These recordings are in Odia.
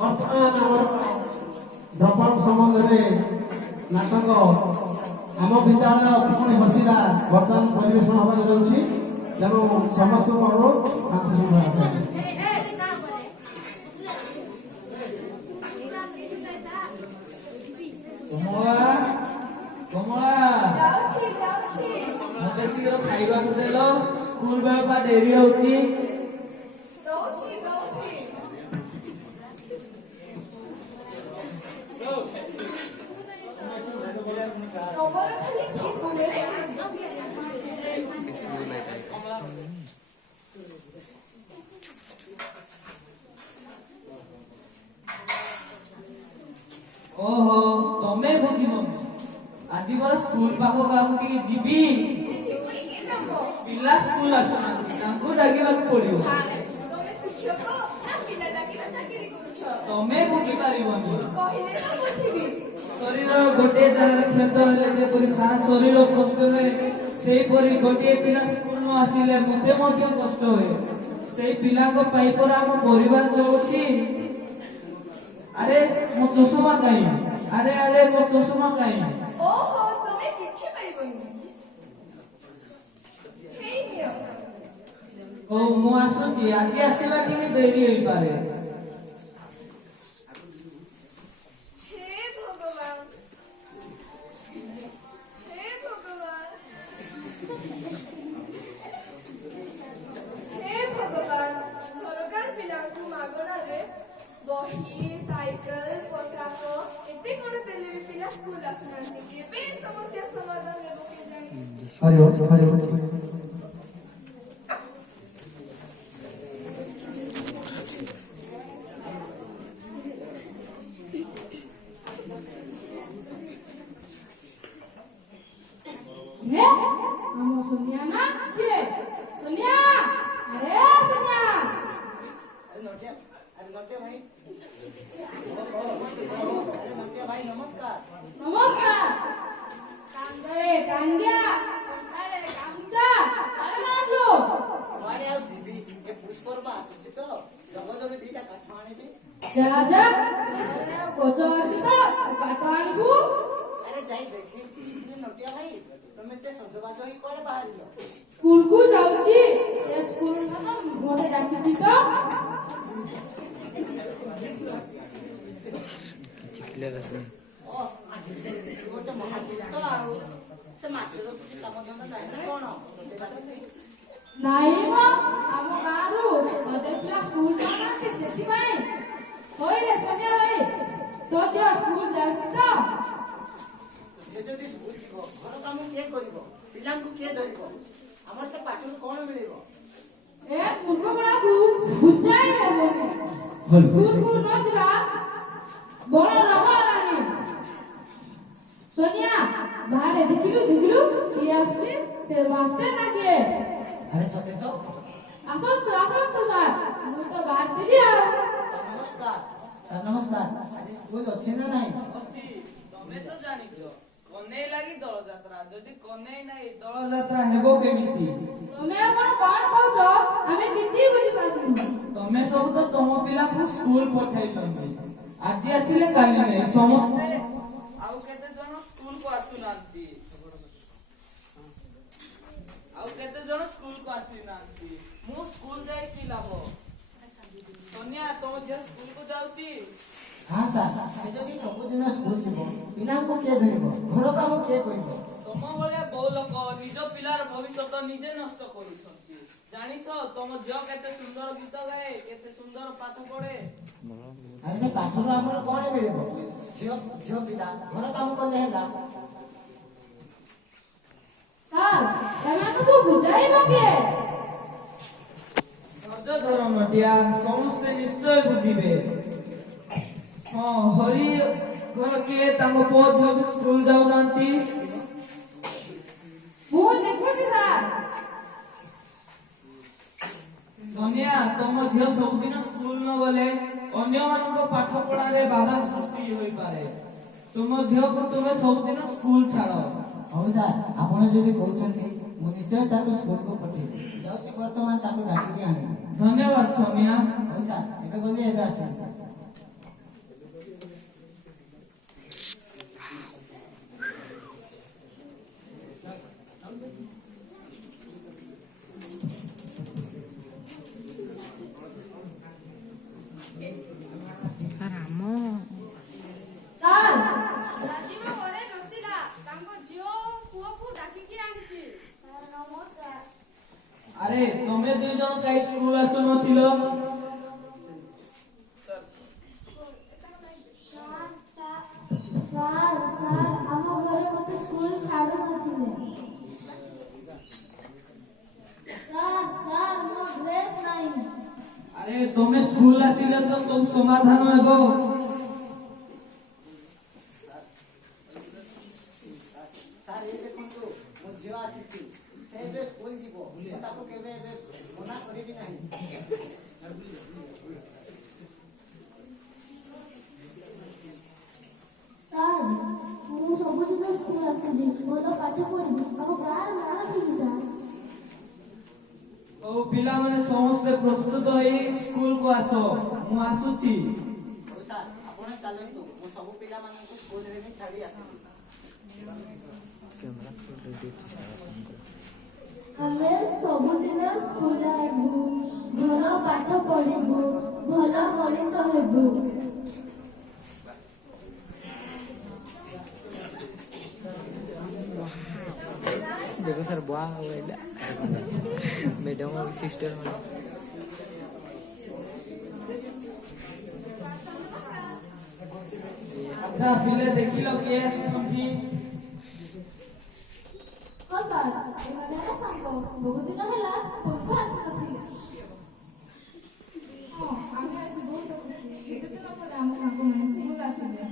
ବର୍ତ୍ତମାନ ଆମର ଧପଳ ସମ୍ବନ୍ଧରେ ନାଟକ ଆମ ବିଦ୍ୟାଳୟ ପୁଣି ହସିଲା ବର୍ତ୍ତମାନ ପରିବେଷଣ ହେବାକୁ ଯାଉଛି। ତେଣୁ ସମସ୍ତଙ୍କୁ ଅନୁରୋଧ ଶାନ୍ତି ଶୃଙ୍ଖଳା। ମତେ ଶୀଘ୍ର ଖାଇବାକୁ ଦେଲ, ସ୍କୁଲ ବେଳ ପା ଡେରି ହଉଛି। ଓହୋ ତମେ ବୁଝିବ ଆଜି ମୋର ସ୍କୁଲ ପାଖ ଗାଁକୁ ଟିକେ ଯିବି। ପିଲା ସ୍କୁଲ ଆସୁନାହାନ୍ତି, ତାଙ୍କୁ ଡାକିବାକୁ ପଡିବ। ତମେ ବୁଝିପାରିବନି। ଶରୀର ଗୋଟିଏ ଜାଗାରେ କ୍ଷତ ହେଲେ ଯେପରି ସାରା ଶରୀର କଷ୍ଟ ହୁଏ, ସେହିପରି ଗୋଟିଏ ପିଲା ସ୍କୁଲ ନ ଆସିଲେ ମତେ ମଧ୍ୟ କଷ୍ଟ ହୁଏ। ସେଇ ପିଲାଙ୍କ ପାଇଁ ପରା ଆମ ପରିବାର ଚଳୁଛି। ଆରେ ମୋ ଚଷମା କାହିଁ? ଆରେ ଆରେ ମୋ ଚଷମା କାହିଁ? ଓହୋ ତମେ କିଛି ପାଇବନି। ହଉ ମୁଁ ଆସୁଛି, ଆଜି ଆସିବା ଟିକେ ଡେରି ହେଇପାରେ। ବହି ସାଇକେଲ ପୋଷାକ ଏତେ କଣ ଦେଲେ ବି ପିଲା ସ୍କୁଲ ଆସୁନାହାନ୍ତି। କେବେ ସମସ୍ୟା ସମାଧାନ ହେବ କେଜାଣି। ଆମ सोनिया ना किए सोनिया अरे सोनिया भाई नमस्कार। नमस्कार टांगे टांग्या अरे कामचा अरे मारलो माने आउ जीबी के पुष्परबा आछी तो जगजरे दीटा काठ आनिबी। जा जा अरे गोजो आछी तो काट आनिबू। अरे जाई देखी नटिया भाई तुम एते सजबाज होई कोन बाहरियो? स्कूल को जाउची ए स्कूल ना तो मोरे डाकिची तो ओ आज गोटे महापुरुष आउ से मास्टर कुछ काम धंदा नाही ना कोन ते डाकिची नाही हो आम गारू देखला स्कूल जाना से सेति भाई होय रे सोनिया भाई तो जो स्कूल जाउची तो से जदी स्कूल जीवो घर काम के करिवो पिलांकु के धरिवो हमर से पाठन कोन मिलिवो ए मूर्ख गुणा तू बुझाई हेबो स्कूल को न जिबा बड़ रोग आनी सोनिया बाहर देखिलु किए आछी से मास्टर ना किए अरे सते तो आसन तो सर मु तो बाहर दिली आ नमस्कार सर नमस्कार आज स्कूल अछि ना नाही ଅଛି। ତମେ ତ ଜାଣିଛ କନେଇ ଲାଗି ଦଳ ଯାତ୍ରା, ଯଦି କନେଇ ନାହିଁ ଦଳ ଯାତ୍ରା ହେବ କେମିତି? ତମେ ଆପଣ କଣ କହୁଛ ଆମେ କିଛି ବୁଝି ପାରୁନୁ। ତମେ ସବୁ ତ ତମ ପିଲାକୁ ସ୍କୁଲ ପଠାଇଛନ୍ତି, ଆଜି ଆସିଲେ କାଲି ନାହିଁ। ସମସ୍ତେ ଆଉ କେତେ ଜଣ ସ୍କୁଲକୁ ଆସୁନାହାନ୍ତି, ମୁଁ ସ୍କୁଲ ଯାଇ କି ଲାଭ? सोनिया ତମ ଝିଅ ସ୍କୁଲକୁ ଯାଉଛି? हां सर से जदी सब दिन स्कूल जीवो पिलांकु के धरिवो घर काम के करिवो ତମ ଭଳିଆ ବହୁ ଲୋକ ନିଜ ପିଲାର ଭବିଷ୍ୟତ ନିଜେ ନଷ୍ଟ କରୁଛନ୍ତି। ଜାଣିଛ ତମ ଝିଅ କେତେ ସୁନ୍ଦର ଗୀତ ଗାଏ, କେତେ ସୁନ୍ଦର ପାଠ ପଢେ। अरे से पाठर हमर कोन मिलिवो झियो झियो पिला घर काम कोले हैला सर एମାନଙ୍କୁ ବୁଝାଇବ କିଏ? ଧୈର୍ଯ୍ୟ ଧର ନଟିଆ, ସମସ୍ତେ ନିଶ୍ଚୟ ବୁଝିବେ। ହଁ ହରି ଘର କିଏ ତାଙ୍କ ପୁଅ ଝିଅ ବି ସ୍କୁଲ ଯାଉନାହାନ୍ତି। ମୁଁ ଦେଖୁଛି ସାର୍। सोनिया ତମ ଝିଅ ସବୁଦିନ ସ୍କୁଲ ନ ଗଲେ ଅନ୍ୟମାନଙ୍କ ପାଠ ପଢାରେ ବାଧା ସୃଷ୍ଟି ହୋଇପାରେ। ତୁମ ଝିଅକୁ ତୁମେ ସବୁଦିନ ସ୍କୁଲ ଛାଡ଼। ହଉ ସାର୍ ଆପଣ ଯଦି କହୁଛନ୍ତି ମୁଁ ନିଶ୍ଚୟ ତାକୁ ସ୍କୁଲକୁ ପଠେଇବି। ଯାଉଛି ବର୍ତ୍ତମାନ ତାକୁ ଡାକିକି ଆଣିବି। ଧନ୍ୟବାଦ सोनिया। ହଉ ସାର୍ ଏବେ ଗଲି ଏବେ ଆସିବି। ସାର୍ ରାଜୀବ ଘରେ ନଥିଲା, ତାଙ୍କ ଝିଅ ପୁଅକୁ ଡାକିକି ଆଣିଛି। ଆରେ ତମେ ଦୁଇ ଜଣ କାହିଁ ସ୍କୁଲ ଆସୁନଥିଲ? ସାର୍ ଆମ ଘରେ ମତେ ସ୍କୁଲ ଛାଡୁ ନଥିଲେ। ସାର୍ ମୋ ଡ୍ରେସ୍ ନାହିଁ। ଆରେ ତମେ ସ୍କୁଲ ଆସିଲେ ତ ସବୁ ସମାଧାନ ହେବ। ସାର୍ ଏ ଦେଖନ୍ତୁ ମୋ ଝିଅ ଆସିଛି, ସେ ଏବେ ସ୍କୁଲ ଯିବ, ମୁଁ ତାକୁ କେବେ ଏବେ ମନା କରିବି ନାହିଁ। ସାର୍ ମୁଁ ସବୁଦିନ ସ୍କୁଲ ଆସିବି, ଭଲ ପାଠ ପଢିବି, ଆମ ଗାଁର ନାଁ ରଖିବି ସାର୍। ହଉ ପିଲାମାନେ ସମସ୍ତେ ପ୍ରସ୍ତୁତ ହେଇ ସ୍କୁଲକୁ ଆସ, ମୁଁ ଆସୁଛି। ହଉ ସାର୍ ଆପଣ ଚାଲନ୍ତୁ, ମୁଁ ସବୁ ପିଲାମାନଙ୍କୁ ସ୍କୁଲରେ ନେଇ ଛାଡ଼ି ଆସିବି। ଆମେ ସବୁଦିନ ସ୍କୁଲ ଆସିବୁ, ଭଲ ପାଠ ପଢିବୁ, ଭଲ ମଣିଷ ହେବୁ। देखो सर बुआ मैडम और सिस्टर ଆଚ୍ଛା ପିଲେ ଦେଖିଲ କିଏ ଆସୁଛନ୍ତି? ହଁ ସାର୍ ଏମାନେ ଆମ ସାଙ୍ଗ, ବହୁତ ଦିନ ହେଲା ସ୍କୁଲକୁ ଆସିନଥିଲେ। ହଁ ଆମେ ଆଜି ବହୁତ ଖୁସି, କେତେ ଦିନ ପରେ ଆମ ସାଙ୍ଗମାନେ ସ୍କୁଲ ଆସିଲେ।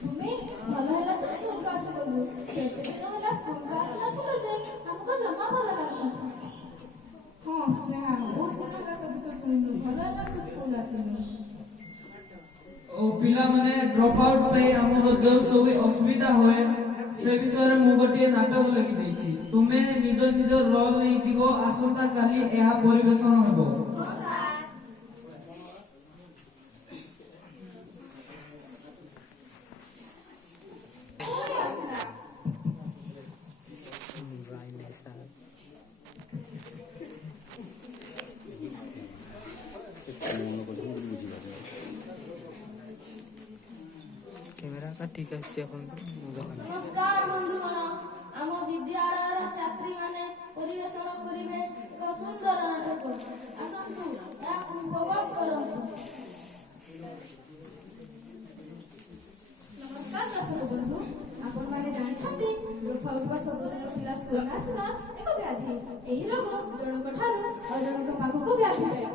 ତୁମେ ଭଲ ହେଲା ତ ସ୍କୁଲକୁ ଆସିଗଲୁ, କେତେ ଦିନ ହେଲା ସ୍କୁଲକୁ ଆସିନଥିଲୁ ଯେ ଆମକୁ ଜମା ଭଲ ଲାଗୁନଥିଲା। ହଁ ସ୍ନେହା ବହୁତ ଦିନ ହେଲା ତୋ ଗୀତ ଶୁଣିଲୁ, ଭଲ ହେଲା ତୁ ସ୍କୁଲ ଆସିଲୁ। ଓ ପିଲାମାନେ ଡ୍ରପ୍ ଆଉଟ୍ ପାଇଁ ଆମର ଯୋଉ ସବୁ ଅସୁବିଧା ହୁଏ ସେ ବିଷୟରେ ମୁଁ ଗୋଟିଏ ନାଟକ ଲେଖିଦେଇଛି। ତୁମେ ନିଜ ନିଜ ରୋଲ ନେଇଯିବ, ଆସନ୍ତା କାଲି ଏହା ପରିବେଷଣ ହେବ। कैमेरा का ठीक है अपन ନମସ୍କାର ବନ୍ଧୁଗଣ, ଆମ ବିଦ୍ୟାଳୟର ଛାତ୍ରୀମାନେ ପରିବେଷଣ କରିବେ ଏକ ସୁନ୍ଦର ନାଟକ। ଆସନ୍ତୁ ଏହାକୁ ଉପଭୋଗ କରନ୍ତୁ। ନମସ୍କାର ଦର୍ଶକ ବନ୍ଧୁ, ଆପଣମାନେ ଜାଣିଛନ୍ତି ବୃଥା ଉଠୁଆ ସବୁଦିନ ପିଲା ସ୍କୁଲ ଆସିବା ଏକ ବ୍ୟାଧି। ଏହି ରୋଗ ଜଣଙ୍କ ଠାରୁ ଆଉ ଜଣଙ୍କ ପାଖକୁ ବ୍ୟାପିଯାଏ।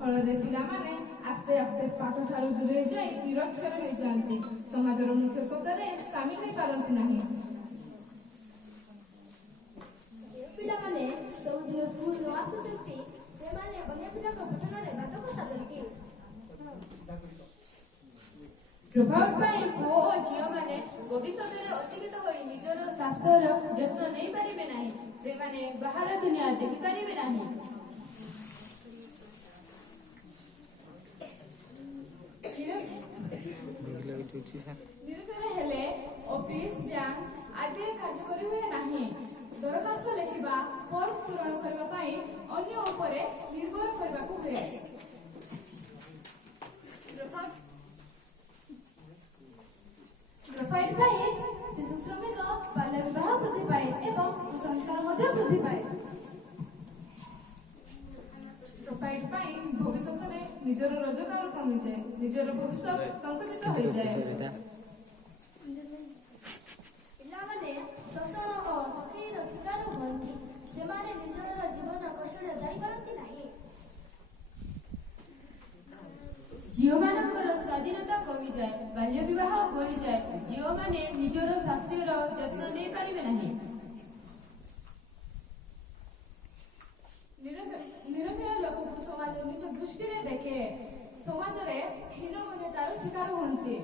ଫଳରେ ପିଲାମାନେ ଆସ୍ତେ ଆସ୍ତେ ପାଠ ଠାରୁ ଦୂରେଇ ଯାଇ ନିରକ୍ଷର ହୋଇଯାଆନ୍ତି, ସମାଜର ମୁଖ୍ୟ ସ୍ରୋତରେ ସାମିଲ ହୋଇପାରନ୍ତି ନାହିଁ। ଯେଉଁ ପିଲାମାନେ ସବୁଦିନ ସ୍କୁଲ ନ ଆସୁଛନ୍ତି ସେମାନେ ଅନ୍ୟ ପିଲାଙ୍କ ପଠନରେ ବାଧକ ସାଜନ୍ତି। ପ୍ରଭାବ ପାଇଁ ପୁଅ ଓ ଝିଅମାନେ ଭବିଷ୍ୟତରେ ଅଶିକ୍ଷିତ ହୋଇ ନିଜର ସ୍ୱାସ୍ଥ୍ୟର ଯତ୍ନ ନେଇପାରିବେ ନାହିଁ, ସେମାନେ ବାହାର ଦୁନିଆ ଦେଖିପାରିବେ ନାହିଁ। ନିରକ୍ଷର ହେଲେ ଅଫିସ, ବ୍ୟାଙ୍କ ଆଦିରେ କାର୍ଯ୍ୟ କରି ହୁଏ ନାହିଁ। ଦରଖାସ୍ତ ଲେଖିବା, ଫର୍ମ ପୂରଣ କରିବା ପାଇଁ ଅନ୍ୟ ଉପରେ ନିର୍ଭର କରିବାକୁ ହୁଏ। ଗ୍ରାଫାଇଟ୍ ପାଇଁ ଶିଶୁ ଶ୍ରମିକ, ବାଲ୍ୟ ବିବାହ ବୃଦ୍ଧି ପାଏ ଏବଂ କୁସଂସ୍କାର ମଧ୍ୟ ବୃଦ୍ଧି ପାଏ। ପ୍ରୋଫାଇଟ୍ ପାଇଁ ଭବିଷ୍ୟତରେ ନିଜର ରୋଜଗାର କମିଯାଏ, ନିଜର ଭବିଷ୍ୟତ ସଂକୁଚିତ ହୋଇଯାଏ। ପିଲାମାନେ ଶୋଷଣ ଓ ଠକେଇର ଶିକାର ହୁଅନ୍ତି, ସେମାନେ ନିଜର ଜୀବନ କୌଶଳ ଜାଣିପାରନ୍ତି ନାହିଁ। ଝିଅମାନଙ୍କର ସ୍ୱାଧୀନତା କମିଯାଏ, ବାଲ୍ୟ ବିବାହ ବଢ଼ିଯାଏ, ଝିଅମାନେ ନିଜର ସ୍ୱାସ୍ଥ୍ୟର ଯତ୍ନ ନେଇପାରିବେ ନାହିଁ। ନିରକ୍ଷର ଲୋକକୁ ସମାଜ ନିଜ ଦୃଷ୍ଟିରେ ଦେଖେ, ସମାଜରେ ହୀନମନ୍ୟତାର ଶିକାର ହୁଅନ୍ତି।